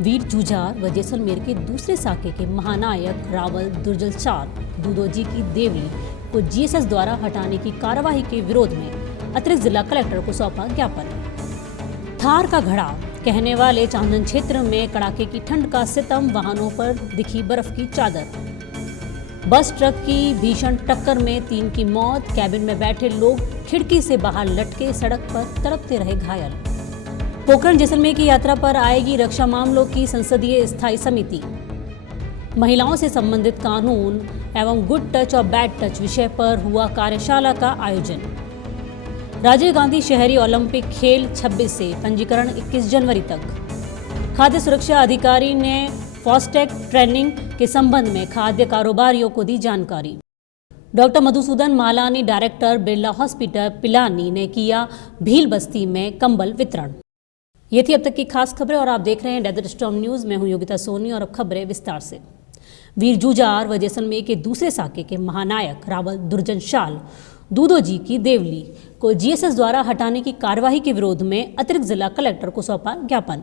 वीर जुझार व जैसलमेर के दूसरे साके के महानायक रावल दुर्जलचार दूधोजी की देवली को जीएसएस द्वारा हटाने की कार्यवाही के विरोध में अतिरिक्त जिला कलेक्टर को सौंपा ज्ञापन। थार का घड़ा कहने वाले चांदन क्षेत्र में कड़ाके की ठंड का सितम, वाहनों पर दिखी बर्फ की चादर। बस ट्रक की भीषण टक्कर में 3 की मौत, कैबिन में बैठे लोग खिड़की से बाहर लटके सड़क पर तड़पते रहे घायल। पोखरण जैसलमेर की यात्रा पर आएगी रक्षा मामलों की संसदीय स्थायी समिति। महिलाओं से संबंधित कानून एवं गुड टच और बैड टच विषय पर हुआ कार्यशाला का आयोजन। राजीव गांधी शहरी ओलंपिक खेल 26 से, पंजीकरण 21 जनवरी तक। खाद्य सुरक्षा अधिकारी ने फास्टैग ट्रेनिंग के संबंध में खाद्य कारोबारियों को दी जानकारी। Doctor Madhusudan Malani, director Birla hospital Pilani ने किया भील बस्ती में कंबल वितरण। ये थी अब तक की खास खबरें और आप देख रहे हैं डेजर्ट स्टॉर्म न्यूज। मैं हूं योगिता सोनी और अब खबरें विस्तार से। वीर जुझार व जैसलमेर के दूसरे साके के महानायक रावल दुर्जनशाल दूधोजी की देवली को जीएसएस द्वारा हटाने की कार्यवाही के विरोध में अतिरिक्त जिला कलेक्टर को सौंपा ज्ञापन।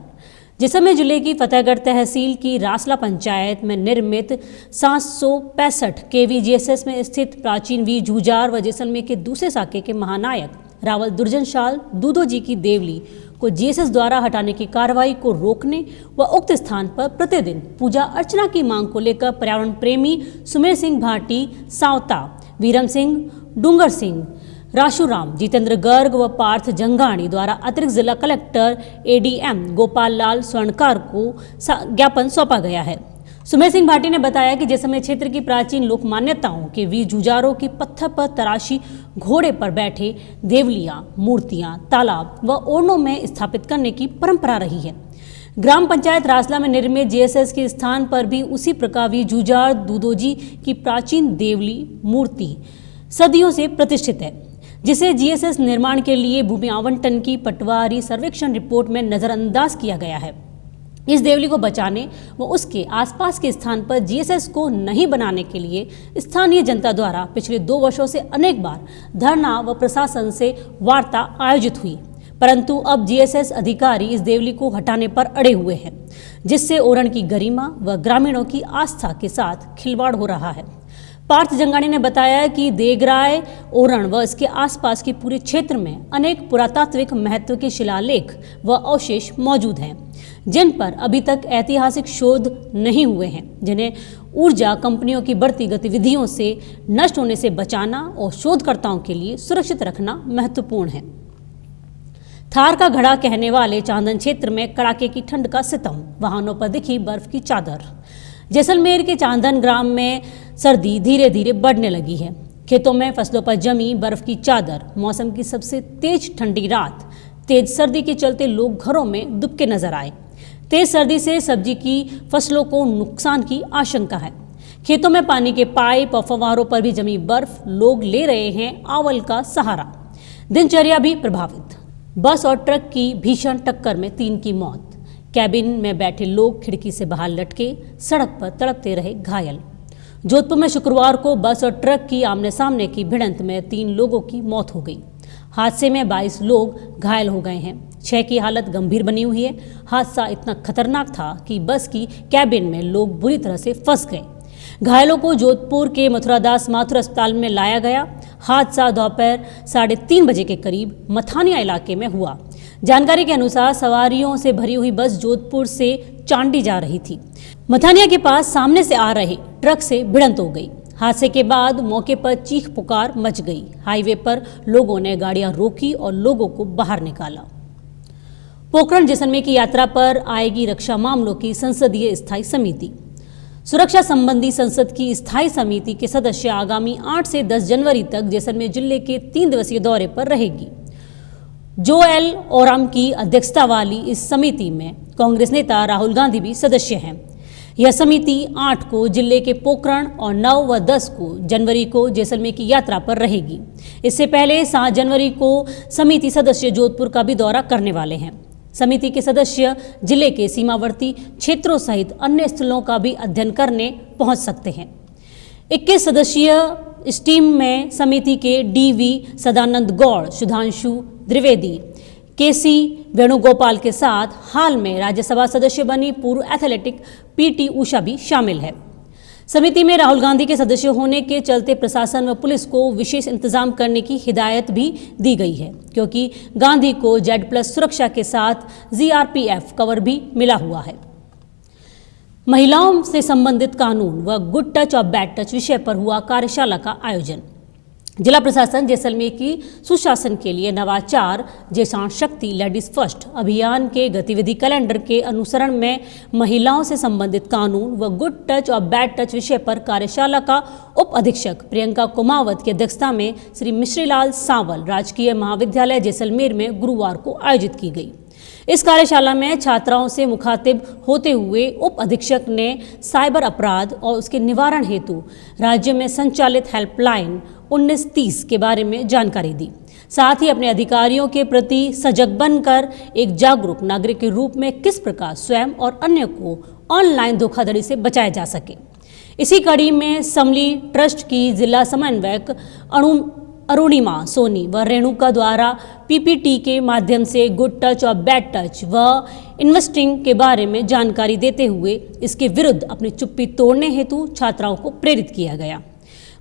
जैसलमेर जिले की फतेहगढ़ तहसील की रासला पंचायत में निर्मित 765 केवी जीएसएस में स्थित प्राचीन वीर जुझार व जैसलमेर के दूसरे साके के महानायक रावल दुर्जनशाल दूधोजी की देवली को जीएसएस द्वारा हटाने की कार्रवाई को रोकने व उक्त स्थान पर प्रतिदिन पूजा अर्चना की मांग को लेकर पर्यावरण प्रेमी सुमेर सिंह भाटी, सावता, वीरम सिंह, डूंगर सिंह, राशुराम, जितेंद्र गर्ग व पार्थ जंगाणी द्वारा अतिरिक्त जिला कलेक्टर एडीएम गोपाल लाल स्वर्णकार को ज्ञापन सौंपा गया है। सुमेर सिंह भाटी ने बताया कि जैसलमेर क्षेत्र की प्राचीन लोक मान्यताओं के वीर जुझारों की पत्थर पर तराशी घोड़े पर बैठे देवलियां, मूर्तियां, तालाब व ओरनों में स्थापित करने की परंपरा रही है। ग्राम पंचायत रासला में निर्मित जीएसएस के स्थान पर भी उसी प्रकार वीर जुझार दूधोजी की प्राचीन देवली मूर्ति सदियों से प्रतिष्ठित है, जिसे जीएसएस निर्माण के लिए भूमि आवंटन की पटवारी सर्वेक्षण रिपोर्ट में नजरअंदाज किया गया है। इस देवली को बचाने व उसके आसपास के स्थान पर जीएसएस को नहीं बनाने के लिए स्थानीय जनता द्वारा पिछले 2 वर्षों से अनेक बार धरना व प्रशासन से वार्ता आयोजित हुई, परंतु अब जीएसएस अधिकारी इस देवली को हटाने पर अड़े हुए हैं, जिससे ओरण की गरिमा व ग्रामीणों की आस्था के साथ खिलवाड़ हो रहा है। पार्थ जंगाणी ने बताया कि देगराय, ओरण व इसके आसपास के पूरे क्षेत्र में अनेक पुरातात्विक महत्व के शिलालेख व अवशेष मौजूद हैं, जिन पर अभी तक ऐतिहासिक शोध नहीं हुए हैं, जिन्हें ऊर्जा कंपनियों की बढ़ती गतिविधियों से नष्ट होने से बचाना और शोधकर्ताओं के लिए सुरक्षित रखना महत्वपूर्ण है। थार का घड़ा कहने वाले चांदन क्षेत्र में कड़ाके की ठंड का सितम, वाहनों पर दिखी बर्फ की चादर। जैसलमेर के चांदन ग्राम में सर्दी धीरे धीरे बढ़ने लगी है। खेतों में फसलों पर जमी बर्फ की चादर, मौसम की सबसे तेज ठंडी रात, तेज सर्दी के चलते लोग घरों में दुबके नजर आए। तेज सर्दी से सब्जी की फसलों को नुकसान की आशंका है। खेतों में पानी के पाइप और फव्वारों पर भी जमी बर्फ, लोग ले रहे हैं आवल का सहारा। दिनचर्या भी प्रभावित। बस और ट्रक की भीषण टक्कर में 3 की मौत, कैबिन में बैठे लोग खिड़की से बाहर लटके सड़क पर तड़पते रहे घायल। जोधपुर में शुक्रवार को बस और ट्रक की आमने सामने की भिड़ंत में 3 लोगों की मौत हो गई। हादसे में 22 लोग घायल हो गए हैं, 6 की हालत गंभीर बनी हुई है। हादसा इतना खतरनाक था कि बस की कैबिन में लोग बुरी तरह से फंस गए। घायलों को जोधपुर के मथुरादास माथुर अस्पताल में लाया गया। हादसा दोपहर 3:30 बजे के करीब मथानिया इलाके में हुआ। जानकारी के अनुसार सवारियों से भरी हुई बस जोधपुर से चांडी जा रही थी। मथानिया के पास सामने से आ रहे ट्रक से भिड़ंत हो गई। हादसे के बाद मौके पर चीख पुकार मच गई। हाईवे पर लोगों ने गाड़ियां रोकी और लोगों को बाहर निकाला। पोखरण जैसलमेर की यात्रा पर आएगी रक्षा मामलों की संसदीय स्थायी समिति। सुरक्षा संबंधी संसद की स्थायी समिति के सदस्य आगामी 8 से 10 जनवरी तक जैसलमेर जिले के 3 दिवसीय दौरे पर रहेगी। जोएल ओराम की अध्यक्षता वाली इस समिति में कांग्रेस नेता राहुल गांधी भी सदस्य हैं। यह समिति 8 को जिले के पोखरण और 9 व 10 जनवरी को जैसलमेर की यात्रा पर रहेगी। इससे पहले 7 जनवरी को समिति सदस्य जोधपुर का भी दौरा करने वाले हैं। समिति के सदस्य जिले के सीमावर्ती क्षेत्रों सहित अन्य स्थलों का भी अध्ययन करने पहुंच सकते हैं। 21 सदस्यीय इस टीम में समिति के डीवी सदानंद गौड़, सुधांशु द्विवेदी, केसी वेणुगोपाल के साथ हाल में राज्यसभा सदस्य बनी पूर्व एथलेटिक पीटी उषा भी शामिल है। समिति में राहुल गांधी के सदस्य होने के चलते प्रशासन व पुलिस को विशेष इंतजाम करने की हिदायत भी दी गई है, क्योंकि गांधी को Z+ सुरक्षा के साथ GRPF कवर भी मिला हुआ है। महिलाओं से संबंधित कानून व गुड टच और बैड टच विषय पर हुआ कार्यशाला का आयोजन। जिला प्रशासन जैसलमेर की सुशासन के लिए नवाचार जेसाण शक्ति लेडीज फर्स्ट अभियान के गतिविधि कैलेंडर के अनुसरण में महिलाओं से संबंधित कानून व गुड टच और बैड टच विषय पर कार्यशाला का उप अधीक्षक प्रियंका कुमावत की अध्यक्षता में श्री मिश्रीलाल सांवल राजकीय महाविद्यालय जैसलमेर में गुरुवार को आयोजित की गई। इस कार्यशाला में छात्राओं से मुखातिब होते हुए उप अधीक्षक ने साइबर अपराध और उसके निवारण हेतु राज्य में संचालित हेल्पलाइन 1930 के बारे में जानकारी दी। साथ ही अपने अधिकारियों के प्रति सजग बनकर एक जागरूक नागरिक के रूप में किस प्रकार स्वयं और अन्य को ऑनलाइन धोखाधड़ी से बचाया जा सके। इसी कड़ी में समली ट्रस्ट की जिला समन्वयक अरुणिमा सोनी व रेणुका द्वारा PPT के माध्यम से गुड टच और बैड टच व इन्वेस्टिंग के बारे में जानकारी देते हुए इसके विरुद्ध अपनी चुप्पी तोड़ने हेतु छात्राओं को प्रेरित किया गया।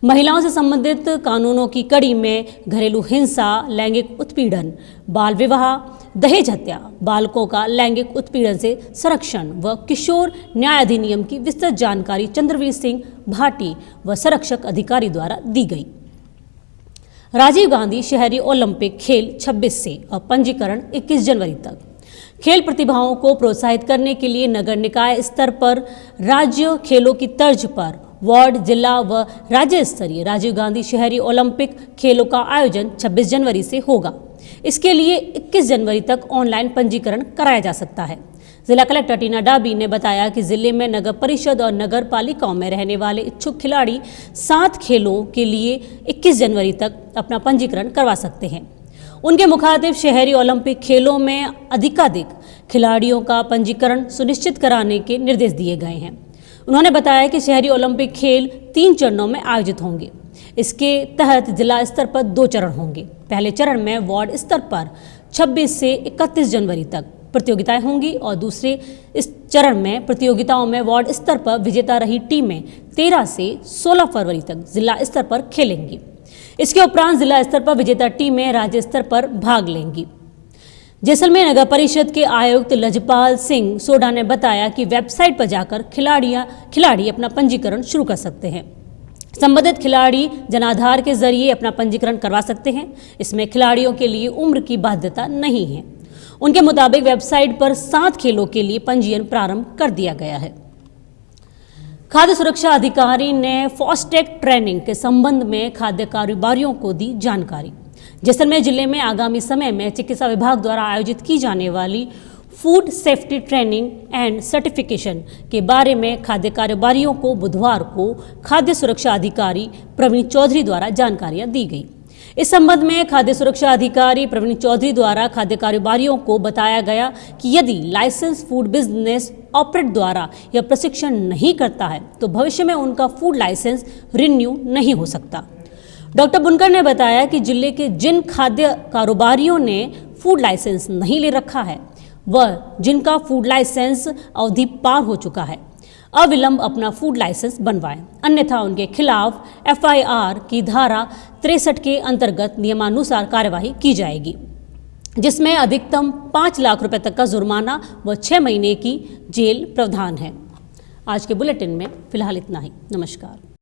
महिलाओं से संबंधित कानूनों की कड़ी में घरेलू हिंसा, लैंगिक उत्पीड़न, बाल विवाह, दहेज हत्या, बालकों का लैंगिक उत्पीड़न से संरक्षण व किशोर न्याय अधिनियम की विस्तृत जानकारी चंद्रवीर सिंह भाटी व संरक्षक अधिकारी द्वारा दी गई। राजीव गांधी शहरी ओलंपिक खेल 26 से और पंजीकरण 21 जनवरी तक। खेल प्रतिभाओं को प्रोत्साहित करने के लिए नगर निकाय स्तर पर राज्य खेलों की तर्ज पर वार्ड, जिला व राज्य स्तरीय राजीव गांधी शहरी ओलंपिक खेलों का आयोजन 26 जनवरी से होगा। इसके लिए 21 जनवरी तक ऑनलाइन पंजीकरण कराया जा सकता है। जिला कलेक्टर टीना डाबी ने बताया कि जिले में नगर परिषद और नगर पालिकाओं में रहने वाले इच्छुक खिलाड़ी 7 खेलों के लिए 21 जनवरी तक अपना पंजीकरण करवा सकते हैं। उनके मुखातिब शहरी ओलंपिक खेलों में अधिकाधिक खिलाड़ियों का पंजीकरण सुनिश्चित कराने के निर्देश दिए गए हैं। उन्होंने बताया कि शहरी ओलंपिक खेल 3 चरणों में आयोजित होंगे। इसके तहत जिला स्तर पर 2 चरण होंगे। पहले चरण में वार्ड स्तर पर 26 से 31 जनवरी तक प्रतियोगिताएं होंगी और दूसरे इस चरण में प्रतियोगिताओं में वार्ड स्तर पर विजेता रही टीमें 13 से 16 फरवरी तक जिला स्तर पर खेलेंगी। इसके उपरांत जिला स्तर पर विजेता टीमें राज्य स्तर पर भाग लेंगी। जैसलमेर नगर परिषद के आयुक्त लजपाल सिंह सोढा ने बताया कि वेबसाइट पर जाकर खिलाड़ी अपना पंजीकरण शुरू कर सकते हैं। संबंधित खिलाड़ी जनाधार के जरिए अपना पंजीकरण करवा सकते हैं। इसमें खिलाड़ियों के लिए उम्र की बाध्यता नहीं है। उनके मुताबिक वेबसाइट पर 7 खेलों के लिए पंजीयन प्रारंभ कर दिया गया है। खाद्य सुरक्षा अधिकारी ने फास्टैग ट्रेनिंग के संबंध में खाद्य कारोबारियों को दी जानकारी। जैसलमेर जिले में आगामी समय में चिकित्सा विभाग द्वारा आयोजित की जाने वाली food safety training and certification के बारे में खाद्य कारोबारियों को बुधवार को खाद्य सुरक्षा अधिकारी प्रवीण चौधरी द्वारा जानकारियां दी गई। इस संबंध में खाद्य सुरक्षा अधिकारी प्रवीण चौधरी द्वारा खाद्य कारोबारियों को बताया गया कि यदि लाइसेंस फूड बिजनेस ऑपरेट द्वारा यह प्रशिक्षण नहीं करता है तो भविष्य में उनका फूड लाइसेंस रिन्यू नहीं हो सकता। डॉक्टर बुनकर ने बताया कि जिले के जिन खाद्य कारोबारियों ने फूड लाइसेंस नहीं ले रखा है वह जिनका फूड लाइसेंस अवधि पार हो चुका है अविलंब अपना फूड लाइसेंस बनवाएं, अन्यथा उनके खिलाफ FIR की धारा 63 के अंतर्गत नियमानुसार कार्यवाही की जाएगी, जिसमें अधिकतम 5 लाख रुपए तक का जुर्माना व 6 महीने की जेल प्रावधान है। आज के बुलेटिन में फिलहाल इतना ही। नमस्कार।